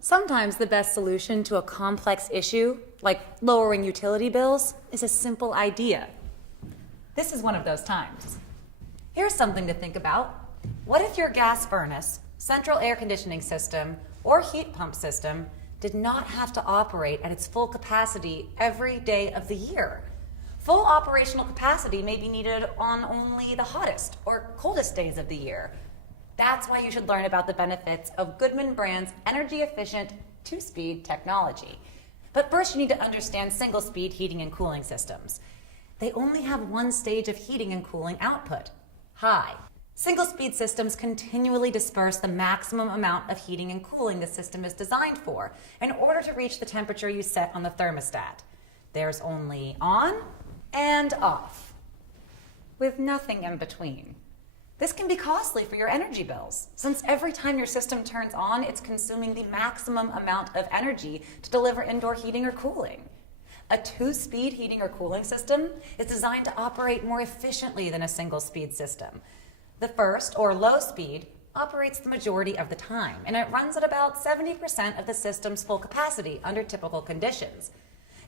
Sometimes the best solution to a complex issue, like lowering utility bills, is a simple idea. This is one of those times. Here's something to think about. What if your gas furnace, central air conditioning system, or heat pump system did not have to operate at its full capacity every day of the year? Full operational capacity may be needed on only the hottest or coldest days of the year. That's why you should learn about the benefits of Goodman brand's energy-efficient two-speed technology. But first you need to understand single-speed heating and cooling systems. They only have one stage of heating and cooling output, high. Single-speed systems continually disperse the maximum amount of heating and cooling the system is designed for in order to reach the temperature you set on the thermostat. There's only on and off, with nothing in between. This can be costly for your energy bills, since every time your system turns on, it's consuming the maximum amount of energy to deliver indoor heating or cooling. A two-speed heating or cooling system is designed to operate more efficiently than a single-speed system. The first, or low speed, operates the majority of the time, and it runs at about 70% of the system's full capacity under typical conditions.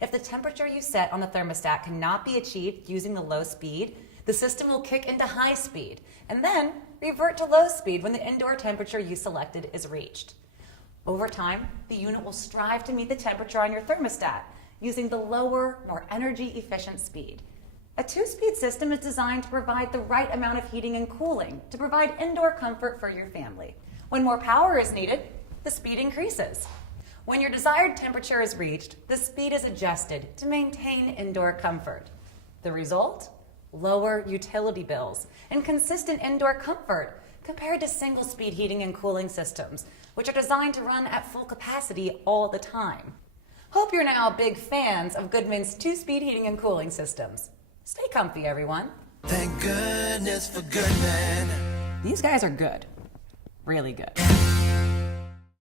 If the temperature you set on the thermostat cannot be achieved using the low speed, the system will kick into high speed and then revert to low speed when the indoor temperature you selected is reached. Over time, the unit will strive to meet the temperature on your thermostat using the lower, more energy-efficient speed. A two-speed system is designed to provide the right amount of heating and cooling to provide indoor comfort for your family. When more power is needed, the speed increases. When your desired temperature is reached, the speed is adjusted to maintain indoor comfort. The result? Lower utility bills and consistent indoor comfort compared to single-speed heating and cooling systems, which are designed to run at full capacity all the time. Hope you're now big fans of Goodman's two-speed heating and cooling systems. Stay comfy, everyone. Thank goodness for Goodman. These guys are good. Really good.